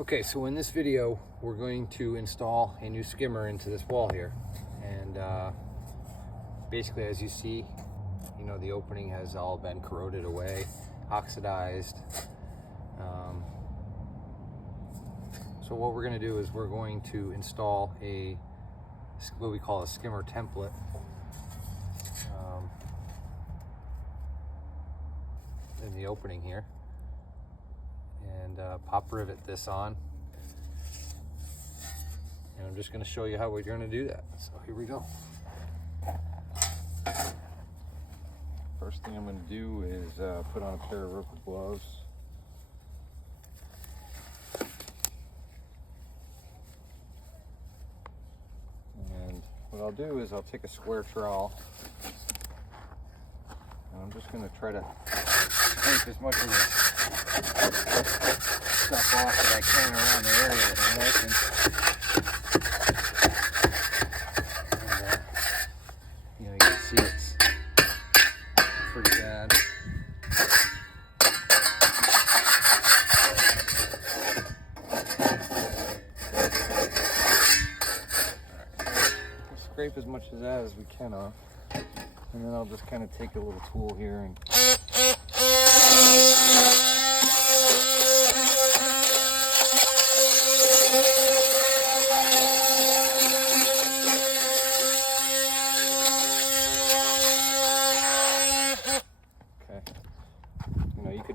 Okay, so in this video, we're going to install a new skimmer into this wall here. And basically, as you see, the opening has all been corroded away, oxidized. So what we're gonna do is we're going to install what we call a skimmer template. In the opening here. And pop rivet this on, and I'm just going to show you how we're going to do that. So here we go. First thing I'm going to do is put on a pair of rubber gloves. And what I'll do is I'll take a square trowel, and I'm just going to try to take as much of this stuff off that I can around the area that I'm working. And, you can see it's pretty bad. We'll scrape as much of that as we can off, and then I'll just kind of take a little tool here and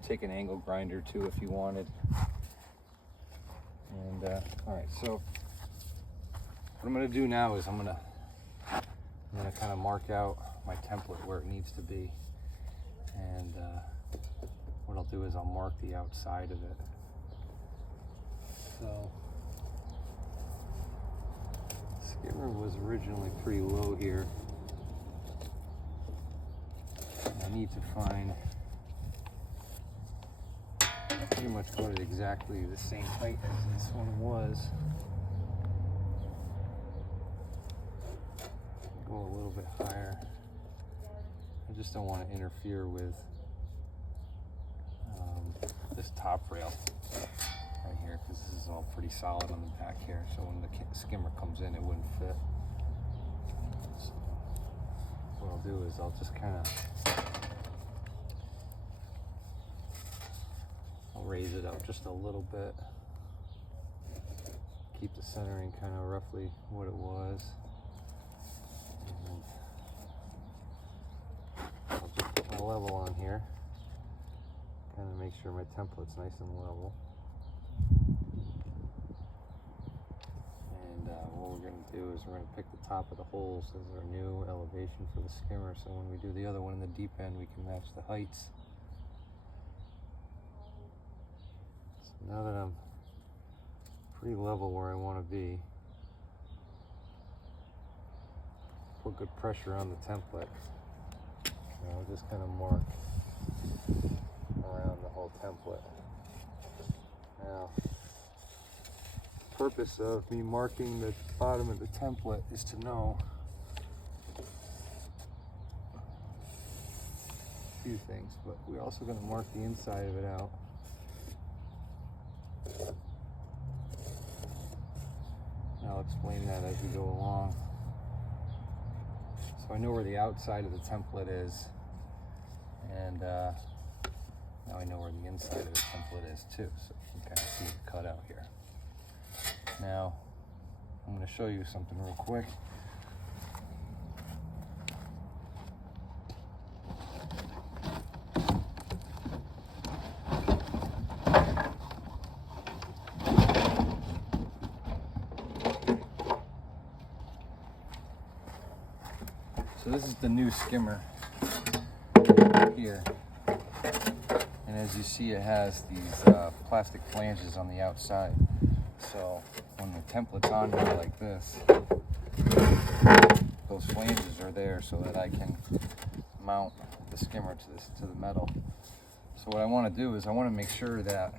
take an angle grinder too if you wanted. And all right, so what I'm going to do now is I'm going to kind of mark out my template where it needs to be, and what I'll do is I'll mark the outside of it. So skimmer was originally pretty low here. I need to find pretty much go to exactly the same height as this one was. Go a little bit higher. I just don't want to interfere with this top rail right here, because this is all pretty solid on the back here, so when the skimmer comes in it wouldn't fit. So what I'll do is I'll just kind of raise it up just a little bit, keep the centering kind of roughly what it was, and I'll just put my level on here, kind of make sure my template's nice and level. And what we're going to do is we're going to pick the top of the holes as our new elevation for the skimmer, so when we do the other one in the deep end we can match the heights. Now that I'm pretty level where I want to be, put good pressure on the template. I'll just kind of mark around the whole template. Now, the purpose of me marking the bottom of the template is to know a few things, but we're also going to mark the inside of it out. I'll explain that as we go along. So I know where the outside of the template is, and now I know where the inside of the template is too, so you can kind of see it cut out here. Now I'm going to show you something real quick. So this is the new skimmer here, and as you see it has these plastic flanges on the outside, so when the template's on here like this, those flanges are there so that I can mount the skimmer to the metal. So what I want to do is I want to make sure that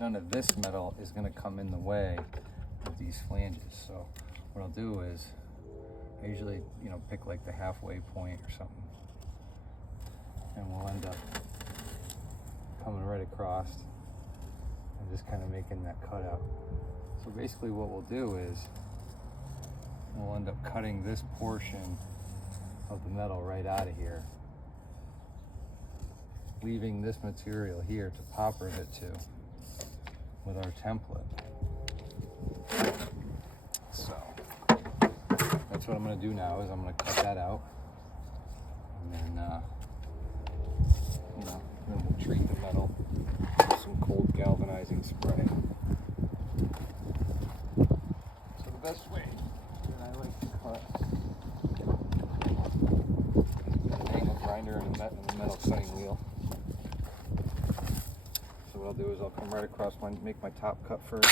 none of this metal is going to come in the way of these flanges. So what I'll do is I usually, pick like the halfway point or something, and we'll end up coming right across, I'm just kind of making that cutout. So basically what we'll do is we'll end up cutting this portion of the metal right out of here, leaving this material here to pop rivet to with our template. So that's what I'm going to do now, is I'm going to cut that out, and then then we'll treat the metal with some cold galvanizing spray. So the best way that I like to cut is with an angle grinder and a metal cutting wheel. So what I'll do is I'll come right across, make my top cut first.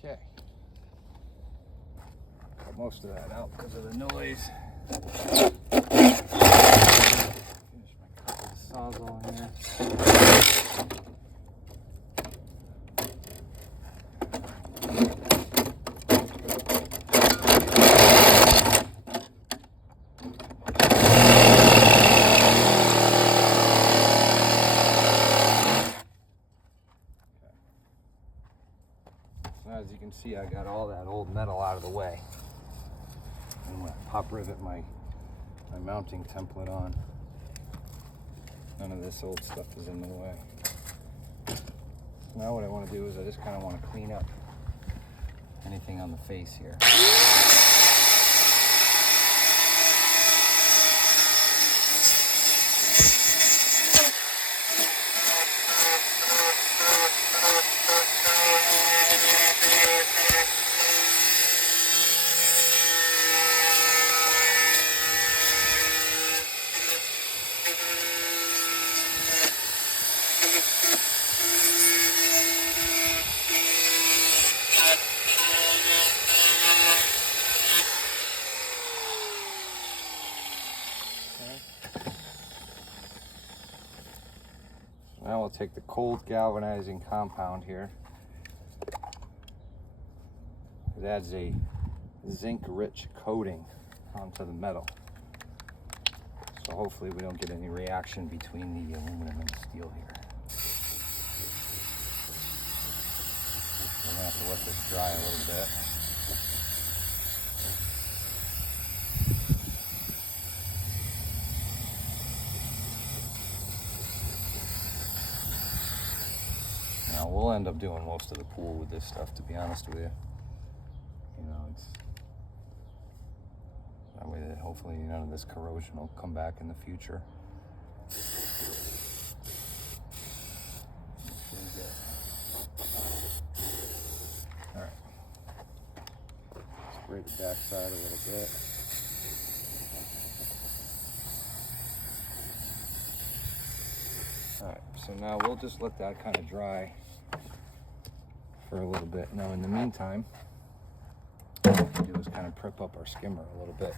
Okay, cut most of that out because of the noise. Finish my cut with the Sawzall here. As you can see, I got all that old metal out of the way. I'm going to pop rivet my mounting template on. None of this old stuff is in the way. So now what I want to do is I just kind of want to clean up anything on the face here. Now we'll take the cold galvanizing compound here. It adds a zinc-rich coating onto the metal. So hopefully we don't get any reaction between the aluminum and the steel here. We're gonna have to let this dry a little bit. Now we'll end up doing most of the pool with this stuff, to be honest with you. You know, it's that way that hopefully none of this corrosion will come back in the future. All right, spray the back side a little bit. So now we'll just let that kind of dry for a little bit. Now in the meantime, what we can do is kind of prep up our skimmer a little bit.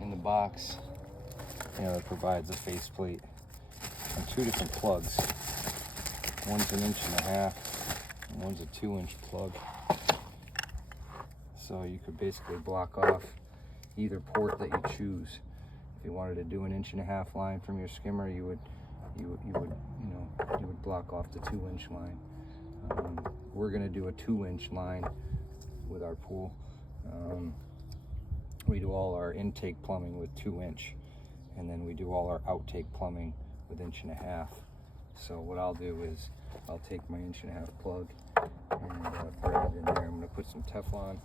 In the box, you know, it provides a faceplate and 2 different plugs. One's 1.5 inches and one's a 2-inch plug. So you could basically block off either port that you choose. If you wanted to do 1.5 inch line from your skimmer, you would block off the 2-inch line. We're going to do a 2-inch line with our pool. We do all our intake plumbing with 2-inch, and then we do all our outtake plumbing with 1.5 inches. So what I'll do is I'll take my 1.5 inch plug and thread it in there. I'm going to put some Teflon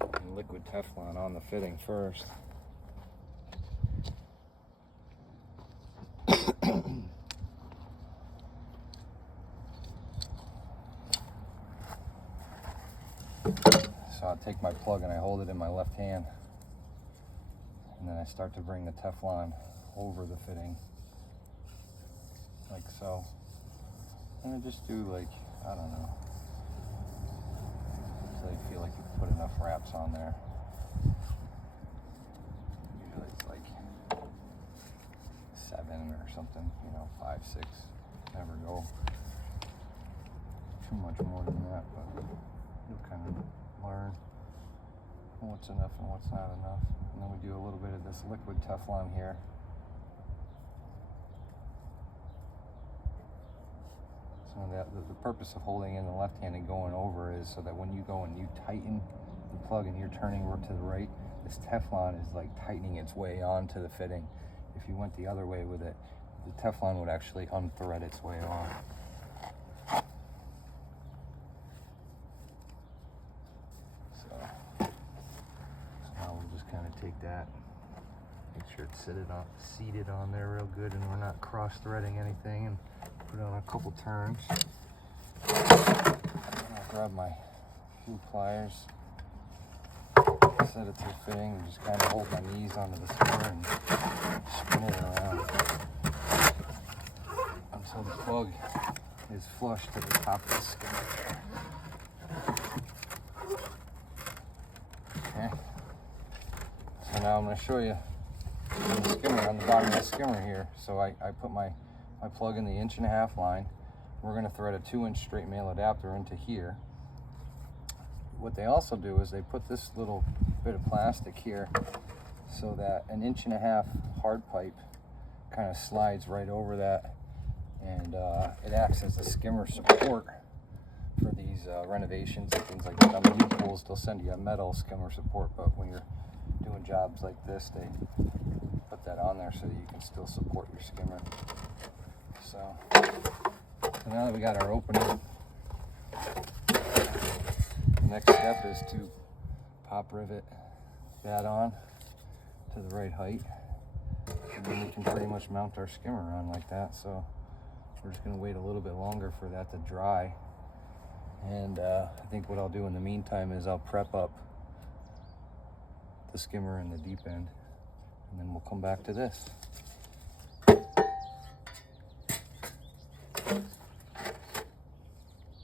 and liquid Teflon on the fitting first. So I'll take my plug and I hold it in my left hand, and then I start to bring the Teflon over the fitting, like so. And I just do, like, I don't know, until I feel like you put enough wraps on there. Usually it's like 7 or something, 5, 6. Never go too much more than that, but you'll kind of learn what's enough and what's not enough. And then we do a little bit of this liquid Teflon here. So the purpose of holding in the left hand and going over is so that when you go and you tighten the plug and you're turning to the right, this Teflon is like tightening its way onto the fitting. If you went the other way with it, the Teflon would actually unthread its way off. So now we'll just kind of take that, make sure it's seated on there real good, and we're not cross-threading anything, and put it on a couple turns. I'll grab my few pliers, set it to the fitting, and just kind of hold my knees onto the skimmer and spin it around until the plug is flush to the top of the skimmer there. Okay. So now I'm going to show you the skimmer on the bottom of the skimmer here. So I put my plug in the 1.5 inch line. We're going to thread a 2-inch straight male adapter into here. What they also do is they put this little bit of plastic here so that 1.5 inch hard pipe kind of slides right over that, and it acts as a skimmer support for these renovations and things like that. On the new pools, they'll send you a metal skimmer support, but when you're doing jobs like this, they put that on there so that you can still support your skimmer. So now that we got our opening, the next step is to pop rivet that on to the right height, and then we can pretty much mount our skimmer on like that. So we're just going to wait a little bit longer for that to dry, and I think what I'll do in the meantime is I'll prep up the skimmer in the deep end, and then we'll come back to this.